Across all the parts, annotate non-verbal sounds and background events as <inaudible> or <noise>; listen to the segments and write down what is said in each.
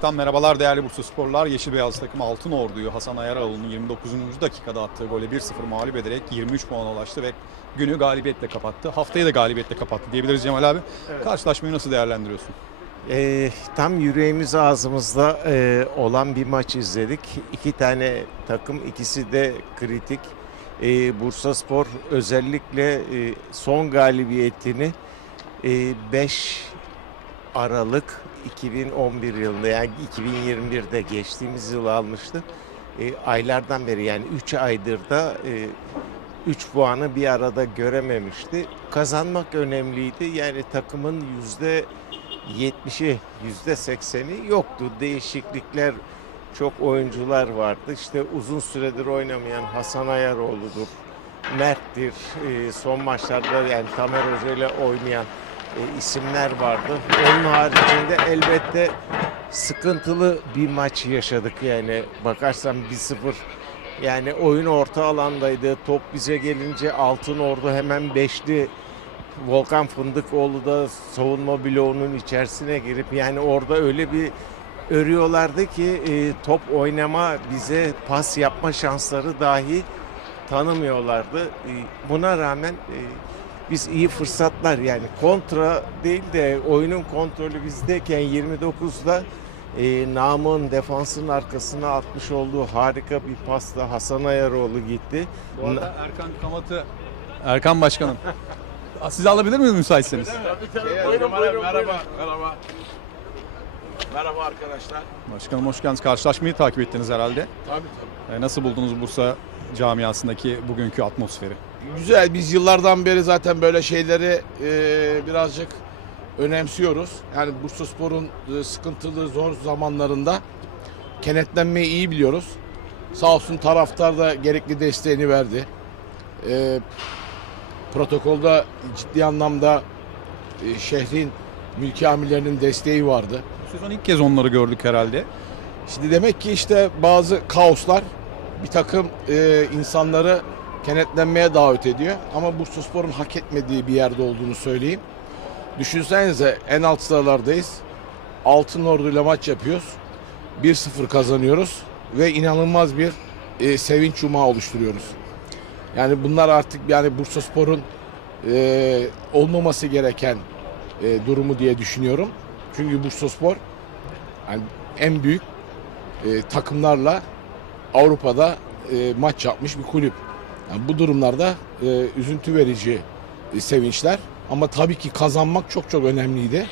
Tam merhabalar değerli Bursa Sporlar. Yeşil Beyaz takım Altın Ordu'yu Hasan Ayaralı'nın 29. dakikada attığı gole 1-0 mağlup ederek 23 puana ulaştı ve günü galibiyetle kapattı. Haftayı da galibiyetle kapattı diyebiliriz Cemal abi. Karşılaşmayı nasıl değerlendiriyorsun? Ee, tam yüreğimiz ağzımızda e, olan bir maç izledik. İki tane takım, ikisi de kritik. Ee, Bursa Spor özellikle e, son galibiyetini e, 5 Aralık 2011 yılında yani 2021'de geçtiğimiz yıl almıştı. E, aylardan beri yani 3 aydır da 3 puanı bir arada görememişti. Kazanmak önemliydi. Yani takımın yüzde 70'i, yüzde 80'i yoktu. Değişiklikler çok oyuncular vardı. İşte uzun süredir oynamayan Hasan Ayaroğlu'dur, Mert'tir. Ee, son maçlarda yani Tamer Hoca ile oynayan e, isimler vardı. Onun haricinde elbette sıkıntılı bir maç yaşadık yani. Bakarsan 1-0 yani oyun orta alandaydı. Top bize gelince Altın Ordu hemen beşli Volkan Fındıkoğlu da savunma bloğunun içerisine girip yani orada öyle bir örüyorlardı ki e, top oynama bize pas yapma şansları dahi tanımıyorlardı. E, buna rağmen e, biz iyi fırsatlar yani kontra değil de oyunun kontrolü bizdeyken 29'da e, Namın defansın arkasına atmış olduğu harika bir pasla Hasan Ayaroğlu gitti. Bu arada Erkan Kamat'ı, Erkan Başkanım. <laughs> Sizi alabilir miyiz müsaitseniz? merhaba, merhaba, merhaba. Merhaba arkadaşlar. Başkanım hoş geldiniz. Karşılaşmayı takip ettiniz herhalde. Tabii tabii. E, Nasıl buldunuz Bursa camiasındaki bugünkü atmosferi? Güzel, biz yıllardan beri zaten böyle şeyleri e, birazcık önemsiyoruz. Yani Bursaspor'un e, sıkıntılı, zor zamanlarında kenetlenmeyi iyi biliyoruz. Sağ olsun taraftar da gerekli desteğini verdi. E, protokolda ciddi anlamda e, şehrin mülki amirlerinin desteği vardı. Bu sezon ilk kez onları gördük herhalde. Şimdi demek ki işte bazı kaoslar bir takım e, insanları kenetlenmeye davet ediyor. Ama Bursaspor'un hak etmediği bir yerde olduğunu söyleyeyim. Düşünsenize en alt sıralardayız. Altın Ordu ile maç yapıyoruz. 1-0 kazanıyoruz ve inanılmaz bir e, sevinç yumağı oluşturuyoruz. Yani bunlar artık yani Bursaspor'un e, olmaması gereken e, durumu diye düşünüyorum. Çünkü Bursaspor yani en büyük e, takımlarla Avrupa'da e, maç yapmış bir kulüp. Yani bu durumlarda e, üzüntü verici e, sevinçler. Ama tabii ki kazanmak çok çok önemliydi.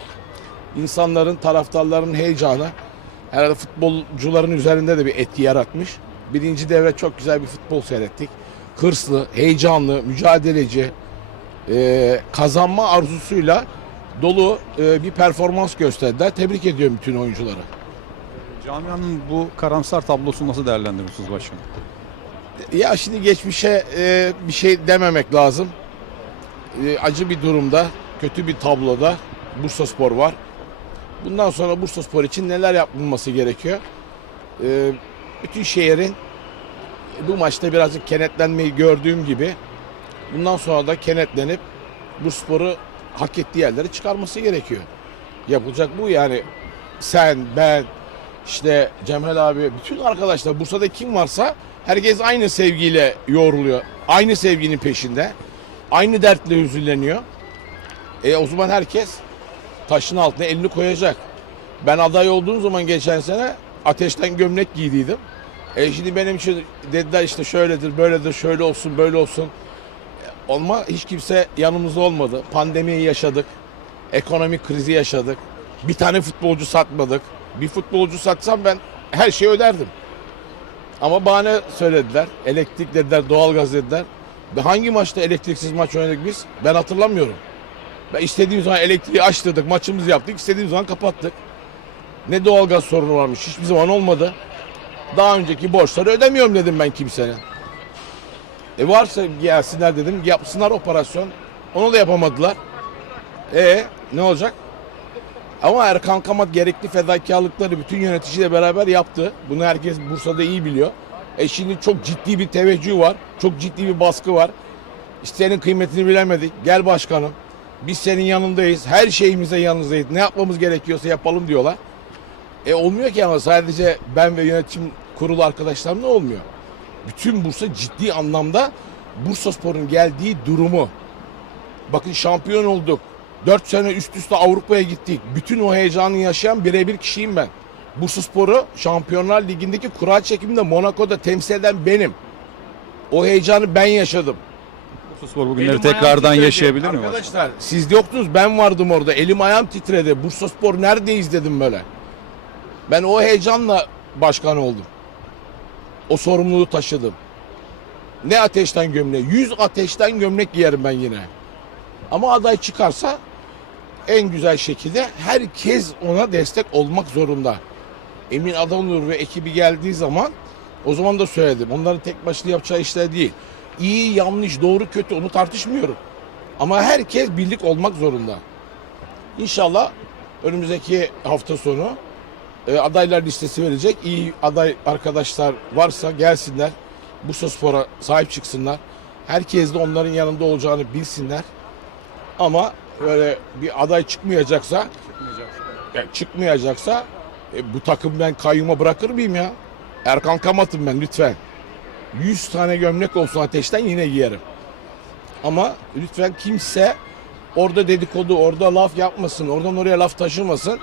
İnsanların, taraftarların heyecanı herhalde futbolcuların üzerinde de bir etki yaratmış. Birinci devre çok güzel bir futbol seyrettik. Hırslı, heyecanlı, mücadeleci, e, kazanma arzusuyla dolu e, bir performans gösterdiler. Tebrik ediyorum bütün oyuncuları. Camianın bu karamsar tablosunu nasıl değerlendiriyorsunuz başkanım? Ya şimdi geçmişe e, bir şey dememek lazım. E, acı bir durumda, kötü bir tabloda Bursaspor var. Bundan sonra Bursaspor için neler yapılması gerekiyor? E, bütün şehrin bu maçta birazcık kenetlenmeyi gördüğüm gibi bundan sonra da kenetlenip Bursaspor'u hak ettiği yerlere çıkarması gerekiyor. Yapılacak bu yani sen, ben, işte Cemil abi, bütün arkadaşlar Bursa'da kim varsa herkes aynı sevgiyle yoğruluyor. Aynı sevginin peşinde. Aynı dertle hüzünleniyor. E o zaman herkes taşın altına elini koyacak. Ben aday olduğum zaman geçen sene ateşten gömlek giydiydim. E şimdi benim için dediler işte şöyledir, böyledir, şöyle olsun, böyle olsun. Olma hiç kimse yanımızda olmadı. Pandemiyi yaşadık. Ekonomik krizi yaşadık. Bir tane futbolcu satmadık. Bir futbolcu satsam ben her şeyi öderdim. Ama bahane söylediler. Elektrik dediler, doğalgaz dediler. Ve hangi maçta elektriksiz maç oynadık biz? Ben hatırlamıyorum. Ben istediğim zaman elektriği açtırdık, maçımızı yaptık, istediğim zaman kapattık. Ne doğalgaz sorunu varmış, hiçbir zaman olmadı. Daha önceki borçları ödemiyorum dedim ben kimsenin. E varsa gelsinler dedim, yapsınlar operasyon. Onu da yapamadılar. E ne olacak? Ama Erkan Kamat gerekli fedakarlıkları bütün yöneticiyle beraber yaptı. Bunu herkes Bursa'da iyi biliyor. E şimdi çok ciddi bir teveccüh var. Çok ciddi bir baskı var. İşte senin kıymetini bilemedik. Gel başkanım. Biz senin yanındayız. Her şeyimize yanınızdayız. Ne yapmamız gerekiyorsa yapalım diyorlar. E olmuyor ki ama sadece ben ve yönetim kurulu arkadaşlarımla olmuyor. Bütün Bursa ciddi anlamda Bursa Spor'un geldiği durumu. Bakın şampiyon olduk. 4 sene üst üste Avrupa'ya gittik. Bütün o heyecanı yaşayan birebir kişiyim ben. Bursa Spor'u Şampiyonlar Ligi'ndeki kura çekiminde Monaco'da temsil eden benim. O heyecanı ben yaşadım. Bursaspor bugünleri Elim tekrardan yaşayabilir mi? Arkadaşlar siz yoktunuz ben vardım orada. Elim ayağım titredi. Bursa Spor neredeyiz dedim böyle. Ben o heyecanla başkan oldum. O sorumluluğu taşıdım. Ne ateşten gömlek. Yüz ateşten gömlek giyerim ben yine. Ama aday çıkarsa en güzel şekilde herkes ona destek olmak zorunda. Emin Adamur ve ekibi geldiği zaman o zaman da söyledim. Onların tek başına yapacağı işler değil. İyi, yanlış, doğru, kötü onu tartışmıyorum. Ama herkes birlik olmak zorunda. İnşallah önümüzdeki hafta sonu e, adaylar listesi verecek. İyi aday arkadaşlar varsa gelsinler. Bursa Spor'a sahip çıksınlar. Herkes de onların yanında olacağını bilsinler. Ama böyle bir aday çıkmayacaksa ya çıkmayacaksa e, bu takım ben kayyuma bırakır mıyım ya? Erkan Kamat'ım ben lütfen. 100 tane gömlek olsun ateşten yine giyerim. Ama lütfen kimse orada dedikodu, orada laf yapmasın, oradan oraya laf taşımasın.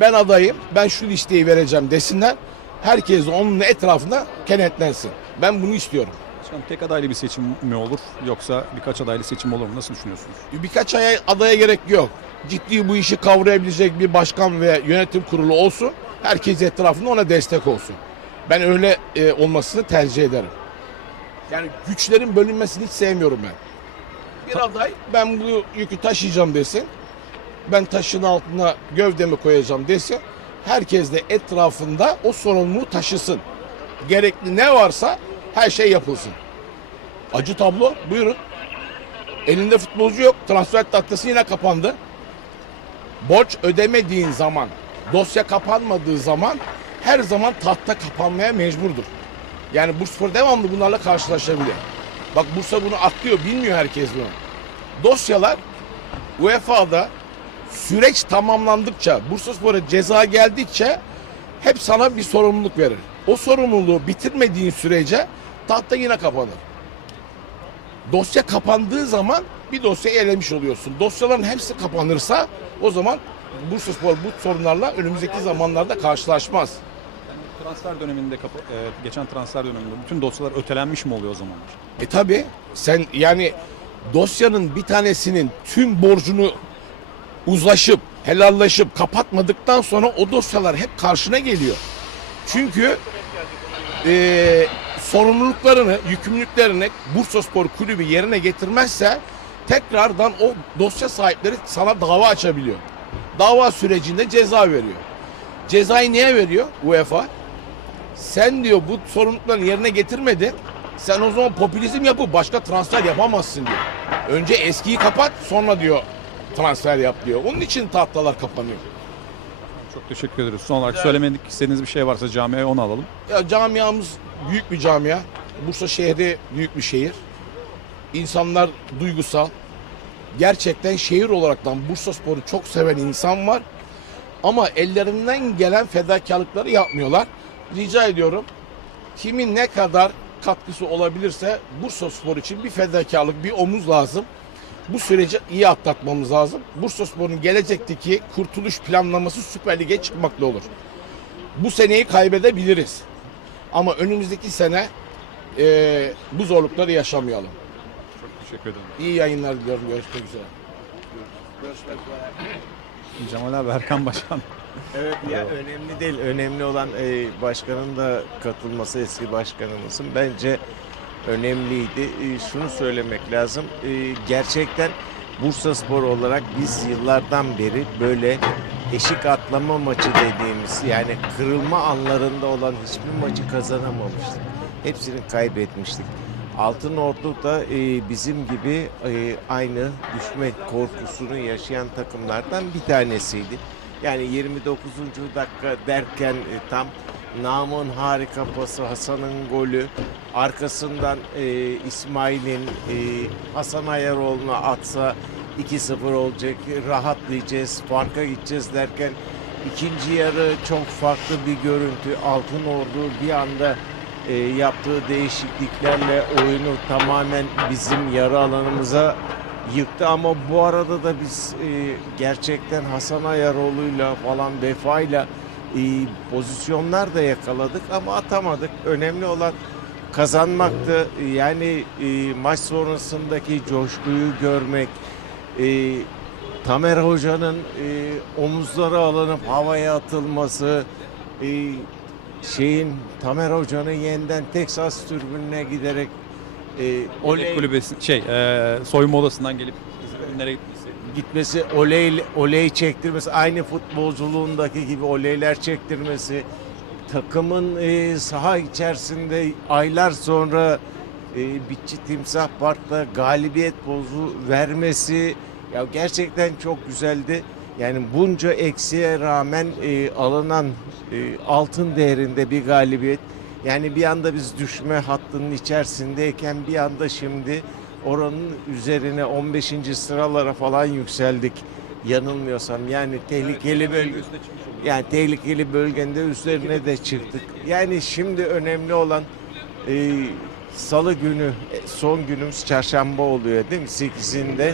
Ben adayım, ben şu listeyi vereceğim desinler. Herkes onun etrafında kenetlensin. Ben bunu istiyorum. Başkanım tek adaylı bir seçim mi olur yoksa birkaç adaylı seçim olur mu? Nasıl düşünüyorsunuz? Birkaç aya adaya gerek yok. Ciddi bu işi kavrayabilecek bir başkan ve yönetim kurulu olsun. Herkes etrafında ona destek olsun. Ben öyle e, olmasını tercih ederim. Yani güçlerin bölünmesini hiç sevmiyorum ben. Bir aday ben bu yükü taşıyacağım desin. Ben taşın altına gövdemi koyacağım desin. Herkes de etrafında o sorumluluğu taşısın. Gerekli ne varsa her şey yapılsın. Acı tablo buyurun. Elinde futbolcu yok. Transfer tahtası yine kapandı. Borç ödemediğin zaman, dosya kapanmadığı zaman her zaman tahta kapanmaya mecburdur. Yani Bursaspor devamlı bunlarla karşılaşabiliyor. Bak Bursa bunu atlıyor, bilmiyor herkes bunu. Dosyalar UEFA'da süreç tamamlandıkça, Bursaspor'a ceza geldikçe hep sana bir sorumluluk verir. O sorumluluğu bitirmediğin sürece tahta yine kapanır. Dosya kapandığı zaman bir dosyayı elemiş oluyorsun. Dosyaların hepsi kapanırsa o zaman Bursaspor bu sorunlarla önümüzdeki zamanlarda karşılaşmaz. Transfer döneminde e, geçen transfer döneminde bütün dosyalar ötelenmiş mi oluyor o zamanlar? E tabi sen yani dosyanın bir tanesinin tüm borcunu uzlaşıp helallaşıp kapatmadıktan sonra o dosyalar hep karşına geliyor. Çünkü e, sorumluluklarını, yükümlülüklerini Bursaspor Kulübü yerine getirmezse tekrardan o dosya sahipleri sana dava açabiliyor. Dava sürecinde ceza veriyor. Cezayı niye veriyor UEFA? Sen diyor bu sorumluluklarını yerine getirmedin. Sen o zaman popülizm yapıp başka transfer yapamazsın diyor. Önce eskiyi kapat sonra diyor transfer yap diyor. Onun için tahtalar kapanıyor. Çok teşekkür ederiz. Son olarak söylemedik istediğiniz bir şey varsa camiye onu alalım. Ya camiamız büyük bir camia. Bursa şehri büyük bir şehir. İnsanlar duygusal. Gerçekten şehir olaraktan Bursa Spor'u çok seven insan var. Ama ellerinden gelen fedakarlıkları yapmıyorlar. Rica ediyorum. Kimin ne kadar katkısı olabilirse Bursa Spor için bir fedakarlık, bir omuz lazım. Bu süreci iyi atlatmamız lazım. Bursa Spor'un gelecekteki kurtuluş planlaması Süper Lig'e çıkmakla olur. Bu seneyi kaybedebiliriz. Ama önümüzdeki sene eee, bu zorlukları yaşamayalım. Çok teşekkür ederim. İyi yayınlar diliyorum. Görüşmek üzere. Cemal abi Erkan Başkan. <laughs> Evet ya önemli değil. Önemli olan e, başkanın da katılması eski başkanımızın bence önemliydi. E, şunu söylemek lazım. E, gerçekten Bursa Spor olarak biz yıllardan beri böyle eşik atlama maçı dediğimiz yani kırılma anlarında olan hiçbir maçı kazanamamıştık. Hepsini kaybetmiştik. Altın Ordu da e, bizim gibi e, aynı düşme korkusunu yaşayan takımlardan bir tanesiydi. Yani 29. dakika derken e, tam Nam'ın harika pası, Hasan'ın golü, arkasından e, İsmail'in e, Hasan Ayaroğlu'na atsa 2-0 olacak, rahatlayacağız, farka gideceğiz derken ikinci yarı çok farklı bir görüntü. Altın Ordu bir anda e, yaptığı değişikliklerle oyunu tamamen bizim yarı alanımıza yıktı. Ama bu arada da biz e, gerçekten Hasan Ayaroğlu'yla falan Vefa'yla e, pozisyonlar da yakaladık ama atamadık. Önemli olan kazanmaktı. Yani e, maç sonrasındaki coşkuyu görmek, e, Tamer Hoca'nın e, omuzları alınıp havaya atılması, e, şeyin Tamer Hoca'nın yeniden Texas türbününe giderek e, oley Kulübesi şey e, soyunma odasından gelip tribünlere gitmesi. oley oley çektirmesi, aynı futbolculuğundaki gibi oleyler çektirmesi, takımın e, saha içerisinde aylar sonra e, Bitçi Timsah Park'ta galibiyet pozu vermesi ya gerçekten çok güzeldi. Yani bunca eksiğe rağmen e, alınan e, altın değerinde bir galibiyet. Yani bir anda biz düşme hattının içerisindeyken bir anda şimdi oranın üzerine 15. sıralara falan yükseldik. Yanılmıyorsam yani tehlikeli bölge yani tehlikeli bölgende üzerine de çıktık. Yani şimdi önemli olan e, salı günü e, son günümüz çarşamba oluyor değil mi? 8'inde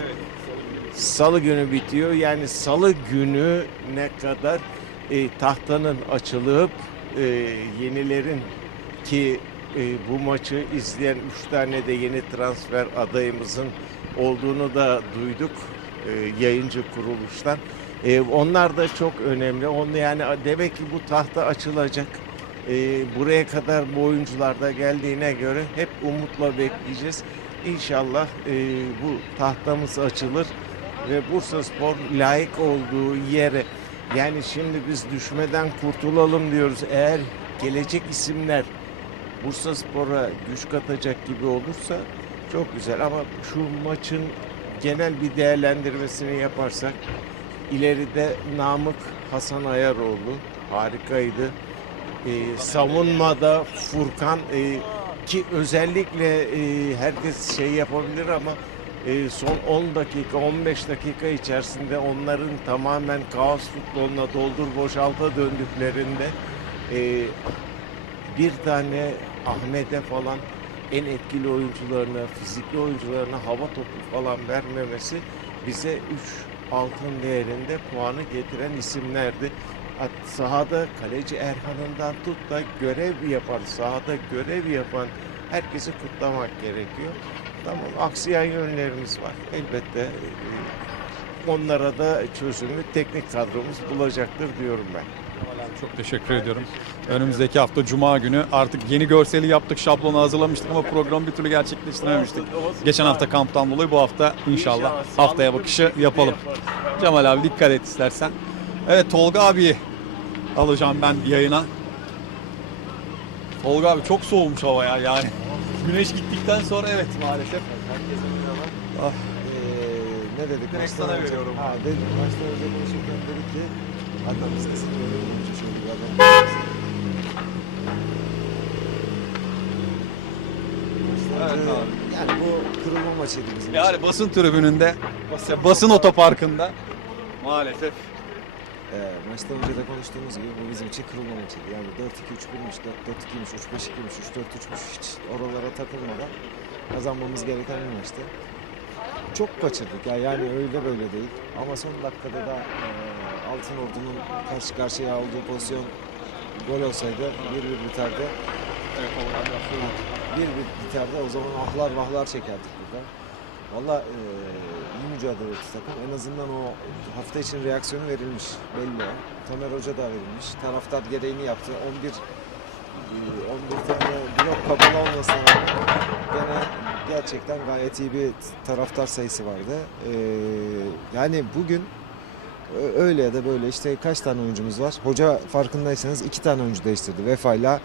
salı günü bitiyor. Yani salı günü ne kadar e, tahtanın açılıp e, yenilerin ki e, bu maçı izleyen 3 tane de yeni transfer adayımızın olduğunu da duyduk e, yayıncı kuruluştan. E, onlar da çok önemli. Onu yani demek ki bu tahta açılacak. E, buraya kadar bu oyuncular geldiğine göre hep umutla bekleyeceğiz. İnşallah e, bu tahtamız açılır ve Bursa Spor layık olduğu yere yani şimdi biz düşmeden kurtulalım diyoruz. Eğer gelecek isimler Bursa Spor'a güç katacak gibi olursa çok güzel ama şu maçın genel bir değerlendirmesini yaparsak ileride Namık Hasan Ayaroğlu harikaydı. Ee, savunmada Furkan e, ki özellikle e, herkes şey yapabilir ama e, son 10 dakika 15 dakika içerisinde onların tamamen kaos futboluna doldur boşalta döndüklerinde e, bir tane Ahmet'e falan en etkili oyuncularına, fizikli oyuncularına hava topu falan vermemesi bize 3 altın değerinde puanı getiren isimlerdi. Sahada kaleci Erhan'ından tut da görev yapan, sahada görev yapan herkesi kutlamak gerekiyor. Tamam aksayan yönlerimiz var. Elbette e, onlara da çözümü teknik kadromuz bulacaktır diyorum ben. Çok teşekkür ediyorum. Önümüzdeki hafta Cuma günü artık yeni görseli yaptık, şablonu hazırlamıştık ama programı bir türlü gerçekleştirememiştik. Geçen hafta kamptan dolayı bu hafta inşallah haftaya bakışı yapalım. Cemal abi dikkat et istersen. Evet Tolga abi alacağım ben yayına. Tolga abi çok soğumuş hava ya yani. <laughs> Güneş gittikten sonra evet maalesef. Herkese merhaba. Ah. Ee, ne dedik? Direkt sana veriyorum. Ha, dedik. Maçtan önce konuşurken dedik ki sizin öyle olunca şöyle bir adam. Evet abi. Yani bu kırılma maçıydı bizim Yani için. basın tribününde, basın otoparkında maalesef Ee, maçtan önce de konuştuğumuz gibi bu bizim için kırılma maçıydı. Yani 4-2-3-1'miş, 4-4-2'ymiş, 3-5-2'miş, 3-4-3'müş hiç oralara takılmadan kazanmamız gereken bir maçtı. Çok kaçırdık ya yani öyle böyle değil. Ama son dakikada da e, Altın Ordu'nun karşı karşıya olduğu pozisyon gol olsaydı 1-1 biterdi. evet, organizasyon 1-1 biterdi o zaman ahlar vahlar çekerdik burada. Valla e, iyi mücadele etti takım. En azından o hafta için reaksiyonu verilmiş belli. o. Tamer Hoca da verilmiş. Taraftar gereğini yaptı. 11 e, 11 tane blok kapalı olmasına rağmen gene gerçekten gayet iyi bir taraftar sayısı vardı. E, yani bugün öyle ya da böyle işte kaç tane oyuncumuz var? Hoca farkındaysanız iki tane oyuncu değiştirdi. Vefa'yla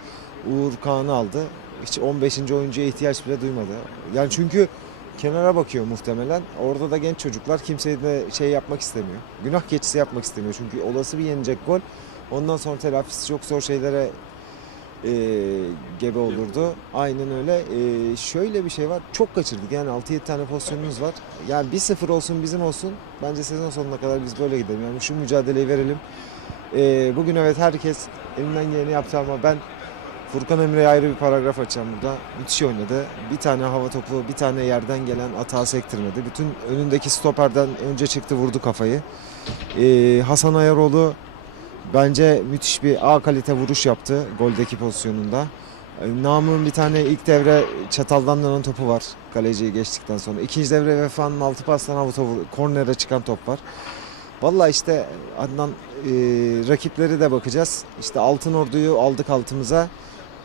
Uğur Kağan'ı aldı. Hiç 15. oyuncuya ihtiyaç bile duymadı. Yani çünkü kenara bakıyor muhtemelen. Orada da genç çocuklar kimseye de şey yapmak istemiyor. Günah keçisi yapmak istemiyor. Çünkü olası bir yenecek gol. Ondan sonra telafisi çok zor şeylere e, gebe olurdu. Aynen öyle. E, şöyle bir şey var. Çok kaçırdık. Yani 6-7 tane pozisyonumuz var. Yani 1-0 olsun bizim olsun. Bence sezon sonuna kadar biz böyle gidelim. Yani şu mücadeleyi verelim. Ee, bugün evet herkes elinden geleni yaptı ama ben Furkan Emre'ye ayrı bir paragraf açacağım burada. Müthiş oynadı. Bir tane hava topu, bir tane yerden gelen atağı sektirmedi. Bütün önündeki stoperden önce çıktı vurdu kafayı. Ee, Hasan Ayaroğlu bence müthiş bir A kalite vuruş yaptı goldeki pozisyonunda. Ee, Namık'ın bir tane ilk devre çataldan dönen topu var kaleciyi geçtikten sonra. İkinci devre Vefa'nın altı pastan topu, kornere çıkan top var. Valla işte Adnan e, rakipleri de bakacağız. İşte Altın Ordu'yu aldık altımıza.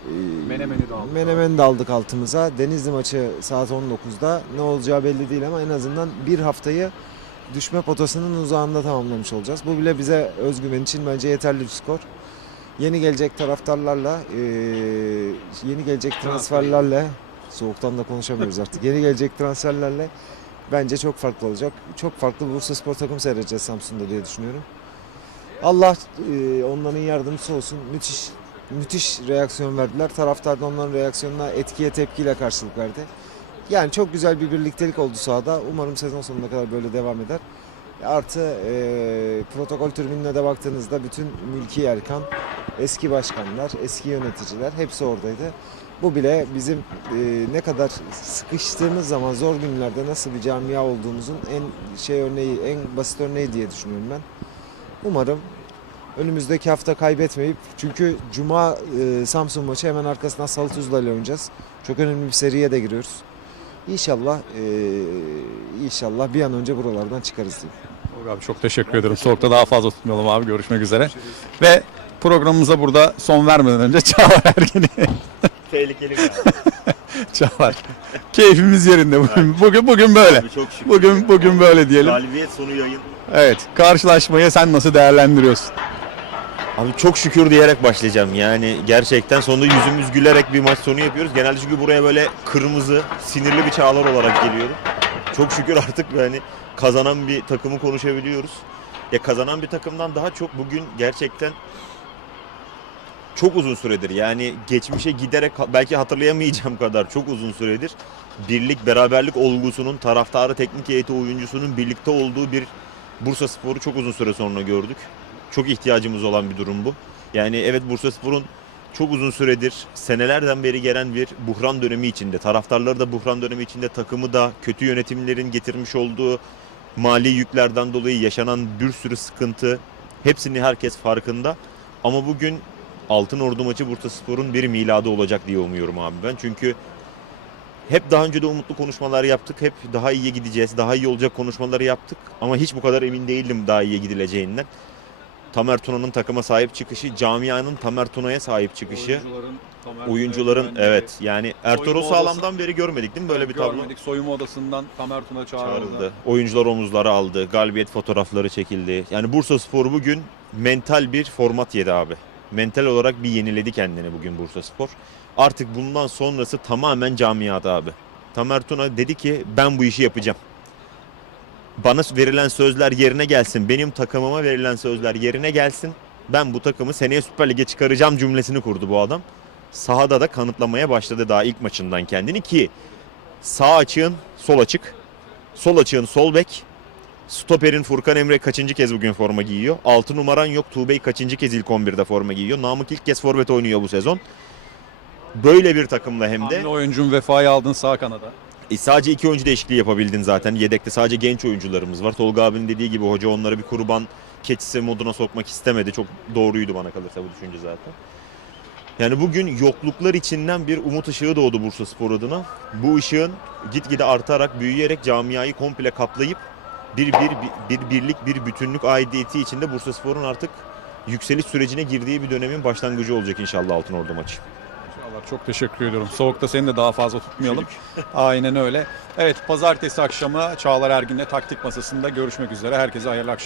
E, Menemen'i de aldık. Menemen'i de aldık altımıza. Denizli maçı saat 19'da. Ne olacağı belli değil ama en azından bir haftayı düşme potasının uzağında tamamlamış olacağız. Bu bile bize özgüven için bence yeterli bir skor. Yeni gelecek taraftarlarla, e, yeni gelecek transferlerle, soğuktan da konuşamıyoruz <laughs> artık. Yeni gelecek transferlerle bence çok farklı olacak. Çok farklı bir Bursa Spor takım seyredeceğiz Samsun'da diye düşünüyorum. Allah e, onların yardımcısı olsun. Müthiş müthiş reaksiyon verdiler. Taraftar da onların reaksiyonuna etkiye tepkiyle karşılık verdi. Yani çok güzel bir birliktelik oldu sahada. Umarım sezon sonuna kadar böyle devam eder. Artı e, protokol tribününe de baktığınızda bütün Mülki Erkan, eski başkanlar, eski yöneticiler hepsi oradaydı. Bu bile bizim e, ne kadar sıkıştığımız zaman zor günlerde nasıl bir camia olduğumuzun en şey örneği, en basit örneği diye düşünüyorum ben. Umarım önümüzdeki hafta kaybetmeyip çünkü Cuma e, Samsun maçı hemen arkasından Salı Tuzla ile oynayacağız. Çok önemli bir seriye de giriyoruz. İnşallah e, inşallah bir an önce buralardan çıkarız diyeyim. Tolga abi çok teşekkür ederim. Soğukta daha fazla tutmayalım abi. Görüşmek üzere. Ve programımıza burada son vermeden önce <laughs> Çağlar Ergin'i Tehlikeli bir <laughs> Çağlar. Keyfimiz yerinde bugün. Bugün bugün böyle. abi. Çok şükür. Bugün bugün böyle diyelim. Galibiyet sonu yayın. Evet. Karşılaşmayı sen nasıl değerlendiriyorsun? Abi çok şükür diyerek başlayacağım. Yani gerçekten sonunda yüzümüz gülerek bir maç sonu yapıyoruz. Genelde çünkü buraya böyle kırmızı, sinirli bir çağlar olarak geliyorum. Çok şükür artık yani kazanan bir takımı konuşabiliyoruz. Ya kazanan bir takımdan daha çok bugün gerçekten çok uzun süredir yani geçmişe giderek belki hatırlayamayacağım kadar çok uzun süredir birlik beraberlik olgusunun taraftarı teknik heyeti oyuncusunun birlikte olduğu bir Bursa Spor'u çok uzun süre sonra gördük. Çok ihtiyacımız olan bir durum bu. Yani evet Bursa Spor'un çok uzun süredir senelerden beri gelen bir buhran dönemi içinde, taraftarları da buhran dönemi içinde, takımı da kötü yönetimlerin getirmiş olduğu mali yüklerden dolayı yaşanan bir sürü sıkıntı hepsini herkes farkında. Ama bugün Altın Ordu maçı Bursa Spor'un bir miladı olacak diye umuyorum abi ben. Çünkü hep daha önce de umutlu konuşmalar yaptık. Hep daha iyiye gideceğiz, daha iyi olacak konuşmaları yaptık. Ama hiç bu kadar emin değildim daha iyiye gidileceğinden. Tamer Tuna'nın takıma sahip çıkışı, camianın Tamer Tuna'ya sahip çıkışı, oyuncuların evet yani Ertuğrul Soyunma Sağlam'dan beri görmedik değil mi böyle bir tablo? Görmedik. Soyunma odasından Tamer Tuna çağrıldı. Çağrıldı. Oyuncular omuzları aldı, galibiyet fotoğrafları çekildi. Yani Bursa Spor bugün mental bir format yedi abi. Mental olarak bir yeniledi kendini bugün Bursa Spor. Artık bundan sonrası tamamen camiada abi. Tamer Tuna dedi ki ben bu işi yapacağım. Bana verilen sözler yerine gelsin. Benim takımıma verilen sözler yerine gelsin. Ben bu takımı seneye Süper Lig'e çıkaracağım cümlesini kurdu bu adam. Sahada da kanıtlamaya başladı daha ilk maçından kendini ki sağ açığın sol açık. Sol açığın sol bek. Stoper'in Furkan Emre kaçıncı kez bugün forma giyiyor? 6 numaran yok. Tuğbey kaçıncı kez ilk 11'de forma giyiyor? Namık ilk kez forvet oynuyor bu sezon. Böyle bir takımla hem de Hamle oyuncun vefayı aldın sağ kanada. E, sadece iki oyuncu değişikliği yapabildin zaten. Yedekte sadece genç oyuncularımız var. Tolga abinin dediği gibi hoca onları bir kurban keçisi moduna sokmak istemedi. Çok doğruydu bana kalırsa bu düşünce zaten. Yani bugün yokluklar içinden bir umut ışığı doğdu Bursa Spor adına. Bu ışığın gitgide artarak, büyüyerek camiayı komple kaplayıp bir, bir, bir, bir birlik, bir bütünlük aidiyeti içinde Bursa Spor'un artık yükseliş sürecine girdiği bir dönemin başlangıcı olacak inşallah Altın Ordu maçı. Çok teşekkür ediyorum. Soğukta seni de daha fazla tutmayalım. Aynen öyle. Evet pazartesi akşamı Çağlar Ergin'le taktik masasında görüşmek üzere. Herkese hayırlı akşamlar.